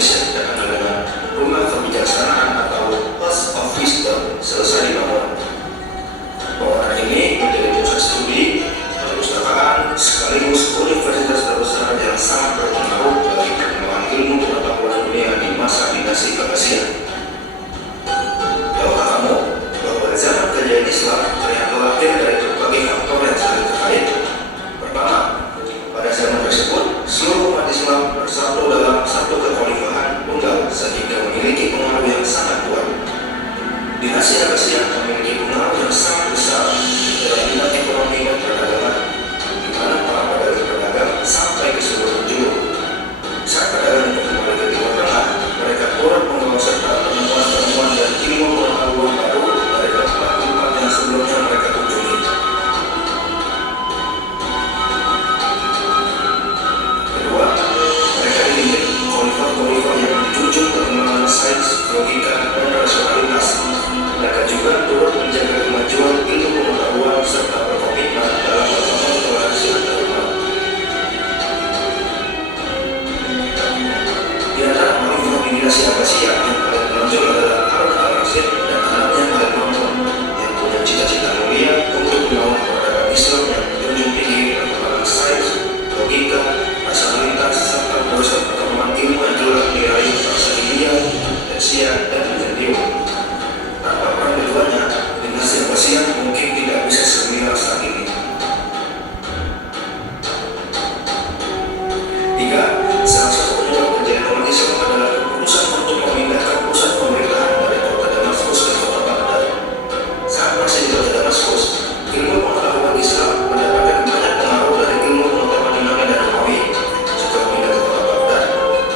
Indonesia dikatakan dengan rumah kebijaksanaan atau House of Wisdom selesai dibangun. Bangunan ini menjadi pusat studi, perpustakaan, sekaligus universitas terbesar yang sangat berpengaruh bagi perkembangan ilmu pengetahuan dunia di masa dinasti Abbasiyah. Tahukah kamu bahwa zaman kejayaan Islam ternyata lahir dari berbagai faktor yang saling terkait? Pertama, pada zaman tersebut, seluruh umat Islam bersatu dalam satu kekhalifahan tunggal sehingga memiliki pengaruh yang sangat kuat. Dinasti Abbasiyah memiliki pengaruh yang sangat besar dalam bidang ekonomi dan perdagangan, di mana para pedagang sampai ke seluruh penjuru. Saat pedagang itu kembali ke Timur Tengah, mereka turut membawa serta penemuan-penemuan dan ilmu pengetahuan baru dari tempat-tempat yang sebelumnya mereka kunjungi. Kedua, mereka dididik khalifah-khalifah yang menjunjung perkembangan sains, logika, dan rasionalitas. Mereka juga turut menjaga kemajuan ilmu pengetahuan serta berkomitmen dalam membangun toleransi antarumat. Di antara khalifah di dinasti Abbasiyah yang paling menonjol adalah Harun al-Rashid dan anaknya Al-Ma'mun yang punya cita-cita mulia untuk membangun peradaban Islam yang menjunjung tinggi perkembangan sains, logika, rasionalitas serta proses perkembangan ilmu yang telah diraih bangsa India, Persia, dan Byzantium. Tanpa peran keduanya, dinasti Abbasiyah mungkin tidak bisa seminar saat ini. Tiga, salah satu penyebab kejayaan umat Islam adalah keputusan untuk memindahkan pusat pemerintahan dari kota Damaskus ke kota Baghdad. Saat masih di kota Damaskus, ilmu pengetahuan Islam mendapatkan banyak pengaruh dari ilmu pengetahuan Yunani dan Romawi. Setelah pindah ke kota Baghdad,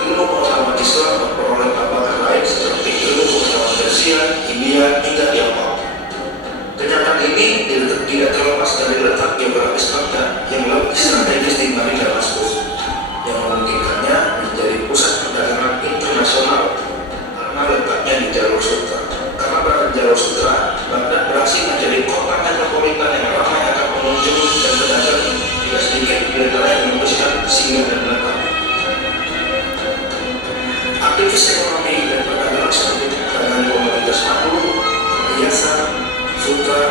ilmu pengetahuan Islam memperoleh babakan lain seperti ilmu pengetahuan Persia, India, hingga Tiongkok. Kenyataan ini tidak terlepas dari letak geografis Baghdad yang lebih strategis dibanding Damaskus, yang memungkinkannya menjadi pusat perdagangan internasional karena letaknya di jalur sutra. Karena berada di jalur sutra, Baghdad berhasil menjadi kota metropolitan yang ramai akan pengunjung dan pedagang. Tidak sedikit di antara yang memutuskan singgah dan menetap. Aktivis ekonomi dan perdagangan seperti perdagangan komoditas madu, perhiasan, sutra,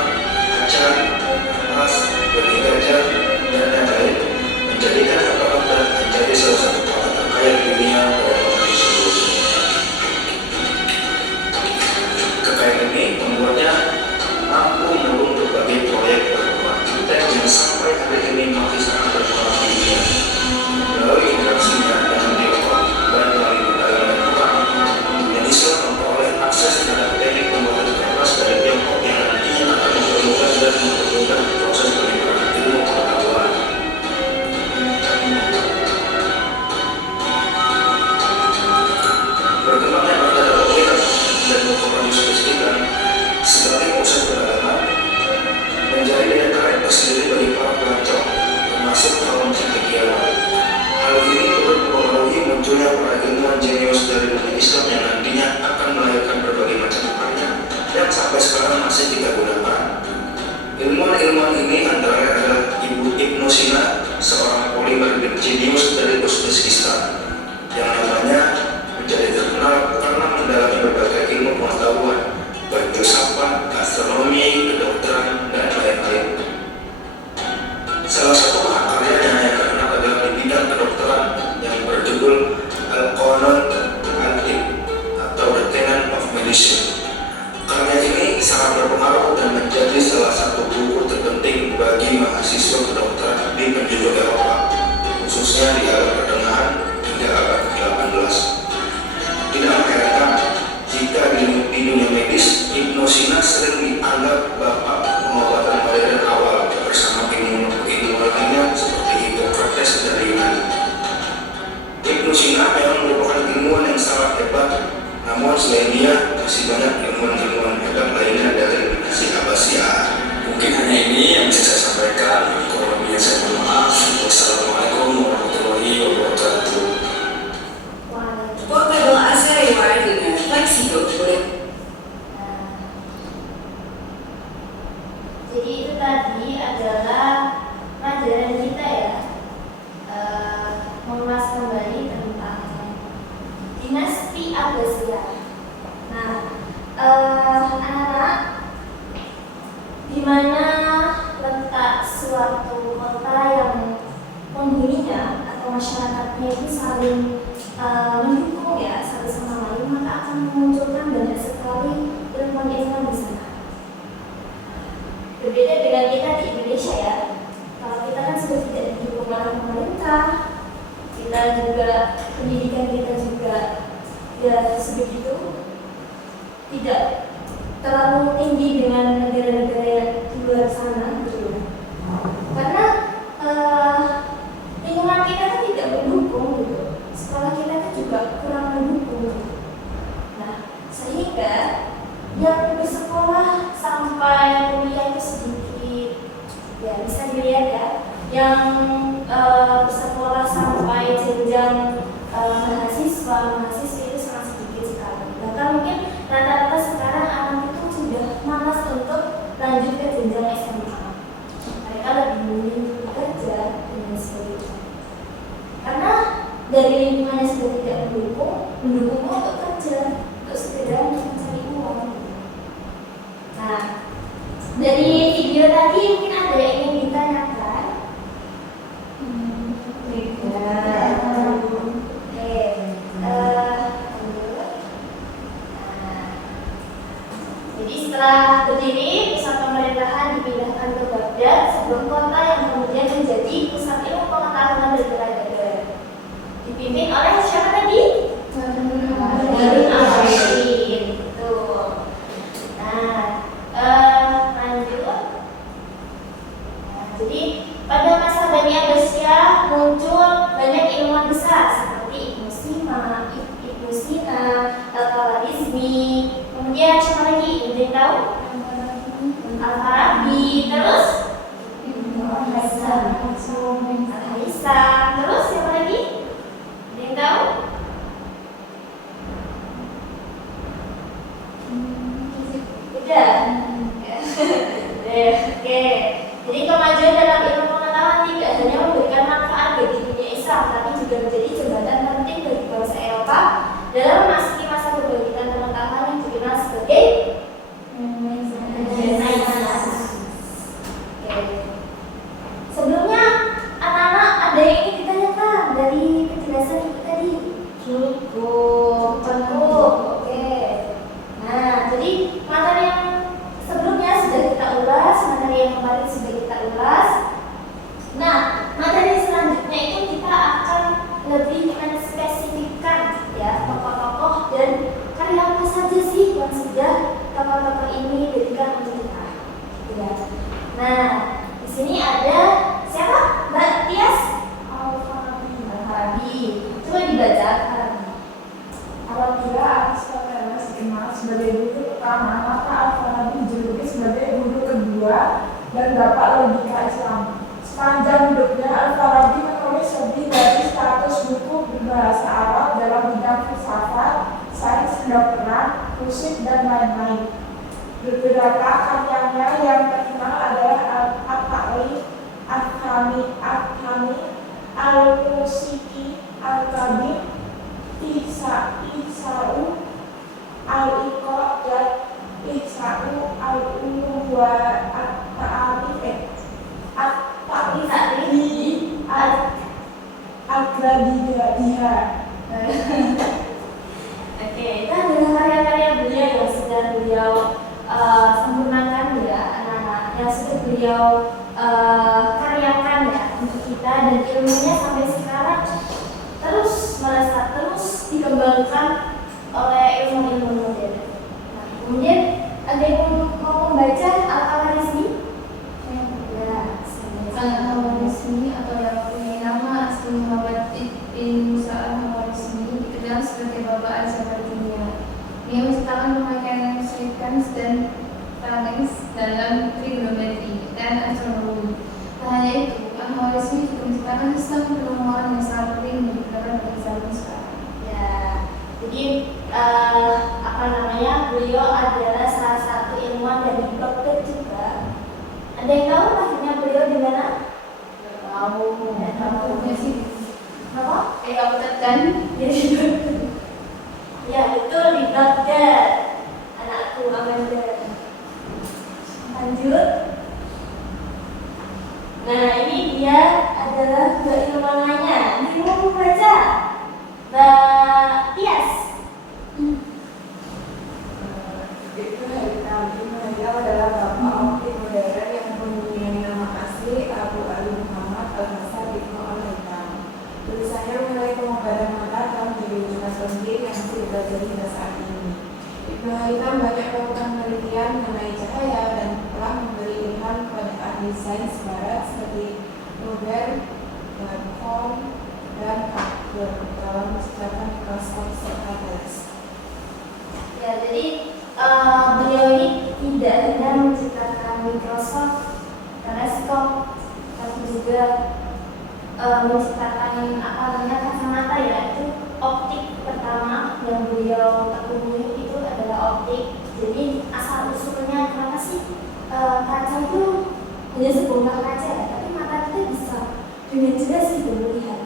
kaca, emas, benih gajah, dan lain-lain menjadikan kota Baghdad menjadi salah satu kota terkaya di dunia pada masa tersebut. Kekayaan ini membuatnya mampu mendukung berbagai proyek perkembangan fintech yang sampai hari ini masih sangat berkembang di dunia. Melalui interaksinya dengan Tiongkok dan melalui perdagangan dan perang, dunia Islam memperoleh akses terhadap teknik pembuatan kertas dari Tiongkok yang nantinya akan mempermudah dan mempermudah proses penyebaran ilmu pengetahuan. Berkembangnya Baghdad otoritas dan mempromosikan sebagai pusat perdagangan menjadi daya tarik tersendiri bagi para pelancong, termasuk kaum cendekiawan. Hal ini turut mempengaruhi munculnya para ilmuwan jenius dari dunia Islam yang nantinya akan melahirkan berbagai macam karya yang sampai sekarang masih kita gunakan. Ilmuwan ini antara adalah Ibnu Sina, seorang polimer jenius dari Uzbekistan, yang namanya menjadi terkenal karena mendalami berbagai ilmu pengetahuan, baik filsafat, astronomi, kedokteran, dan lain-lain. Salah satu karyanya yang terkenal adalah di bidang kedokteran yang berjudul Al-Qanun Al-Tib atau The Canon of Medicine. Karya ini sangat berpengaruh dan menjadi salah satu buku terpenting bagi mahasiswa kedokteran di penjuru Eropa, khususnya di abad pertengahan hingga abad ke-18. Tidak mengherankan jika di dunia medis, Ibnu Sina sering dianggap bapak pengobatan modern awal bersama ilmuwan lainnya seperti Hippocrates dari Yunani. Ibnu Sina memang merupakan ilmuwan yang sangat hebat, namun selain dia masih banyak ilmuwan-ilmuwan hebat lainnya dari dinasti Abbasiyah. Mungkin hanya ini yang bisa saya sampaikan. Kurang lebihnya saya mohon maaf. Wassalamualaikum warahmatullahi wabarakatuh. Pokoknya doa saya riwayatnya fleksibel boleh. Jadi itu tadi adalah pelajaran kita ya, mengulas kembali tentang dinasti Agasia. Nah, anak-anak, di mana letak suatu kota yang penghuninya atau masyarakatnya itu saling mendukung ya satu sama lain, maka akan memunculkan banyak sekali ilmuwan-ilmuwan di sana. Berbeda dengan kita di Indonesia ya. Kalau kita kan sudah tidak didukung oleh pemerintah, kita juga pendidikan kita juga ya sebegitu, tidak terlalu tinggi dengan negara-negara di luar sana gitu. Karena lingkungan kita kan tidak mendukung gitu. Sekolah kita kan juga kurang mendukung gitu. Nah, sehingga yang bersekolah sampai kuliah itu sedikit, ya bisa dilihat ya, yang bersekolah sampai jenjang mahasiswa itu sangat sedikit sekali. Bahkan mungkin rata-rata sekarang anak itu sudah malas untuk lanjut ke jenjang SMA. Mereka lebih memilih bekerja dan sebagainya. Karena dari lingkungannya sudah tidak mendukung untuk kerja, untuk sekedar mencari uang. Nah, dari video tadi mungkin ada yang ingin ditanyakan. Jadi setelah berdiri, pusat pemerintahan dipindahkan ke Baghdad, sebuah kota yang kemudian menjadi pusat ilmu pengetahuan dan peradaban. Dipimpin oleh siapa tadi? Harun al-Rashid. Betul. Nah, lanjut. Nah, jadi pada masa Bani Abbasiyah muncul banyak ilmuwan besar seperti Ibnu Sina, Al-Khwarizmi, kemudian siapa lagi? Ada yang tahu? Al-Farabi, terus? Al-Haisam, terus siapa lagi? Ada yang tahu? Udah? Oke. Jadi kemajuan dalam ilmu pengetahuan tidak hanya memberikan manfaat bagi dunia Islam, tapi juga menjadi jembatan penting bagi bangsa Eropa dalam memasuki masa kebangkitan pengetahuan yang dikenal sebagai Renaissance. Sebelumnya, anak-anak ada yang ingin ditanyakan dari penjelasan ibu tadi? Cukup. Oke. Nah, jadi materi yang sebelumnya sudah kita ulas, materi yang kemarin sudah kita ulas. Nah, materi selanjutnya itu kita akan lebih menspesifikkan ya tokoh-tokoh dan karya apa saja sih yang sudah tokoh-tokoh ini berikan untuk kita. Ya. Nah, di sini ada siapa? Mbak Tias? Al-Farabi. Coba dibaca Al-Farabi. Apabila Aristoteles dikenal sebagai guru pertama, maka Al-Farabi dijuluki sebagai guru kedua dan bapak logika Islam. Sepanjang hidupnya, Al-Farabi menulis lebih dari 100 buku berbahasa Arab dalam bidang filsafat, sains kedokteran, musik, dan lain-lain. Beberapa karyanya yang terkenal adalah At-Ta'rif, Al-Hami, Al-Musiki, Al-Kabir, Ihsa'u, Al-Iqa, dan Ihsa'u, Al-Ulum, wa At-Ta'rif, Al-Gradiha. Oke, itu adalah karya-karya beliau yang sudah beliau sempurnakan ya anak-anak, yang sudah beliau karyakan ya untuk kita, dan ilmunya sampai sekarang terus melesat, terus dikembangkan oleh ilmu-ilmu modern. Nah, kemudian ada yang mau membaca Al-Khwarizmi? Al-Khwarizmi atau yang punya nama asli Muhammad bin Musa Al-Khwarizmi dikenal sebagai bapak aljabar dunia. Dia menciptakan pemakaian sekans dan phalanx dalam trigonometri dan astronomi. Tak hanya itu, Al-Khwarizmi juga menciptakan sistem penemuan yang sangat penting digunakan pada zaman sekarang. Ya, jadi beliau adalah salah satu ilmuwan dari Baghdad juga. Ada yang tahu lahirnya beliau di mana? Tahu sih. Apa? Baghdad kan? Ya, betul. not bad. Anakku Amanda. Lanjut. Nah, ini dia adalah Mbak Ilma lainnya. Ini mau membaca. Mbak Tias. Ibnu Haytham. Ibnu Haytham adalah bapak optik modern yang mempunyai nama asli Abu Ali Muhammad Al-Hasan Ibnu Al-Haytham. Tulisannya mengenai pengobatan mata telah menjadi rujukan penting yang masih dipelajari hingga saat ini. Ibnu Haytham banyak melakukan penelitian mengenai cahaya dan telah memberi ilham kepada ahli sains barat seperti Robert Lancome dan Kepler dalam menciptakan mikroskop serta teleskop. Ya, jadi beliau ini tidak hanya menciptakan mikroskop, teleskop, tapi juga menciptakan kacamata, ya, itu optik pertama yang beliau tekuni itu adalah optik. Jadi asal usulnya kenapa sih kaca itu hanya sebongkah kaca, tapi mata kita bisa dengan jelas gitu melihat.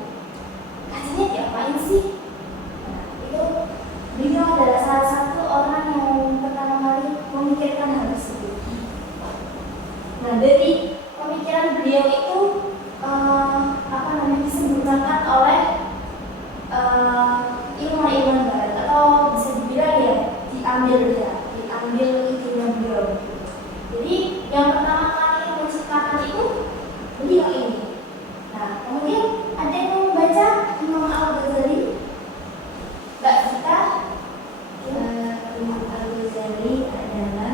Kacanya diapain sih? Nah, itu beliau adalah salah satu orang yang pertama kali memikirkan hal tersebut. Nah, dari pemikiran beliau itu disempurnakan oleh ilmuwan barat, atau bisa dibilang ya diambil idenya beliau. Jadi yang pertama kali menciptakan itu beliau ini. Nah, kemudian ada yang mau membaca Imam Al-Ghazali. Mbak Gita. Imam Al-Ghazali adalah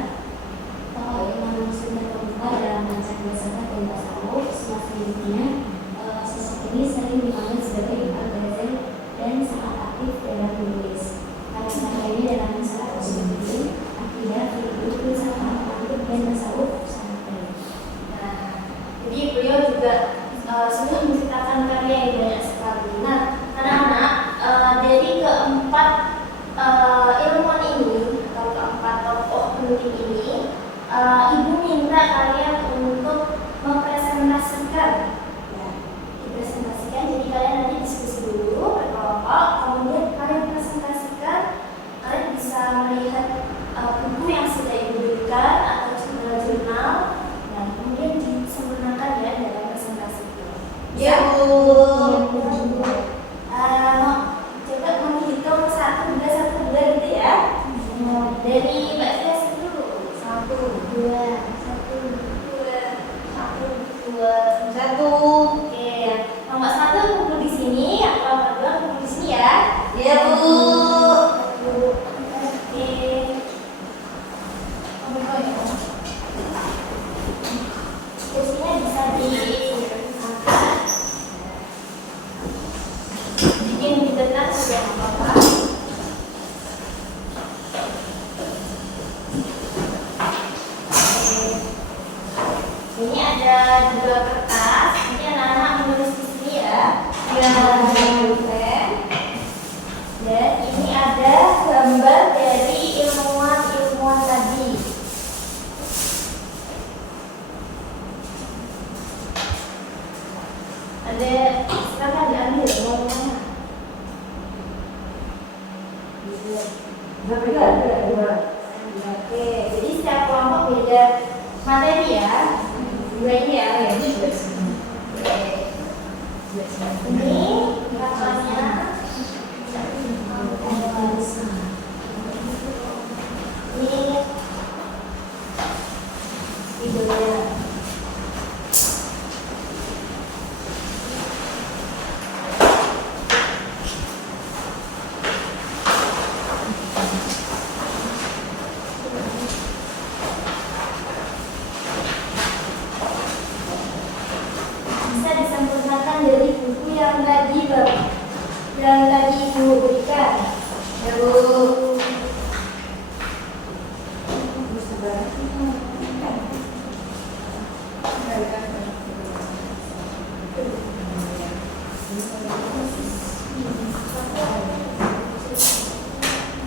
tokoh yang sudah terbuka dalam baca filsafat dan tasawuf semasa hidupnya. Sosok ini sering dipanggil sebagai Imam Al-Ghazali dan sangat aktif dalam menulis. Karya-karyanya dalam masalah usul akidah, filsafat, mantik dan tasawuf sangat baik. Nah, jadi beliau juga sudah menciptakan karya yang banyak sekali. Nah, anak-anak, dari keempat ilmuwan ini atau keempat tokoh penting ini, ibu minta kalian untuk mempresentasikan, ya, dipresentasikan. Jadi kalian nanti diskusi dulu berkelompok, kemudian kalian presentasikan. Kalian bisa melihat buku yang sudah ibu berikan atau jurnal, dan kemudian disempurnakan ya dalam presentasi itu. Ya, Bu. Coba mau dihitung 1, 2 gitu ya. Dari Mbak Tias dulu. 1, 2, 1. Oke, nomor 1 kumpul di sini, atau nomor 2 kumpul di sini ya. Ya, Bu. Oke. Kursinya bisa diangkat. Bikin di tengah juga nggak apa-apa. Ini ada 2 kertas. Nanti anak-anak menulis di sini ya. Dan ini ada gambar dari ilmuwan tadi. Ada, silakan diambil mau mana? Oke, jadi setiap kelompok beda materi ya. 2 ini ya. Ini katanya. Ini videonya. Bisa disempurnakan dari buku yang tadi Ibu berikan. Ya, Bu.